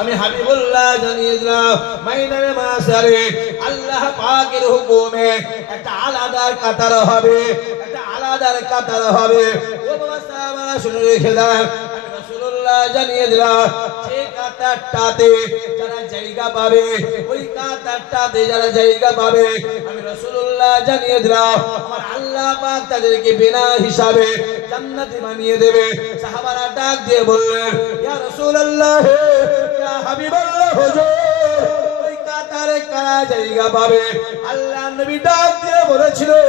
আমি হাবিবুল্লাহ জানিয়ে দিলাম ময়দানে মাশারে আল্লাহ পাকের হুকুমে একটা আলাদা কাতার হবে, একটা আলাদা কাতার হবে। ও বাবা সাহাবারা শুনে রেখে দেন, আমি রাসূলুল্লাহ জানিয়ে দিলাম যে কাতারটাতে যারা জায়গা পাবে, ওই কাতারটাতে যারা জায়গা পাবে, আমি রাসূলুল্লাহ জানিয়ে দিলাম আমার আল্লাহ পাক তাদেরকে বিনা হিসাবে জান্নাতি বানিয়ে দেবে। সাহাবারা ডাক দিয়ে বললেন, ইয়া রাসূলুল্লাহ, ইয়া হাবিবাল্লাহ, হুজুর ওই কাতারে কারা জায়গা পাবে? আল্লাহ নবী ডাক দিয়ে বলেছিলেন,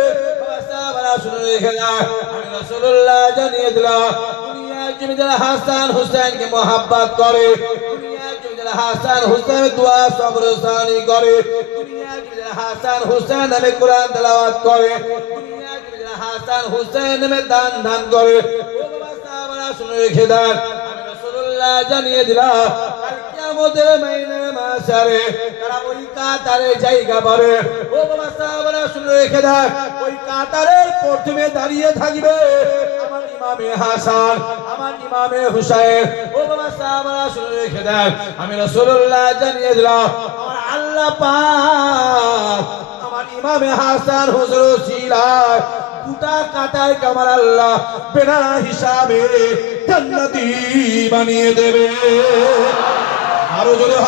সাহাবারা শুনে রেখে যান, আমি রাসূলুল্লাহ জানিয়ে দিলাম দুনিয়ার জমি যারা হাসান হুসাইনকে মহব্বত করে, দুনিয়ার জমি যারা হাসান হুসাইনের দোয়া সবরসানি করে, দুনিয়ার জমি যারা হাসান হুসাইন নামে কোরআন তেলাওয়াত করে, দুনিয়ার জমি যারা হাসান হুসাইন নামে দান করে, ও বাবা সাহাবারা শুনে রেখে দেন, আমি রাসূলুল্লাহ জানিয়ে দিলাম কাল কিয়ামতের ময়দানে মাশারে তারা ওই কাতারে জায়গা পাবে। ও বাবা সাহাবারা শুনে রেখে দেন, ওই কাতারের প্রথমে দাঁড়িয়ে থাকবে আমার ইমামে হাসান, আমার ইমামে হুসাইন। ও বাবা সাহাবারা শুনে রেখে দেন, আমি রাসূলুল্লাহ জানিয়ে দিলাম আমার আল্লাহ পাক আমার ইমামে হাসান হুজুর ওসিলায় গোটা কাতার আমার আল্লাহ বিনা হিসাবে জান্নাতি বানিয়ে দেবে। আরো জোরে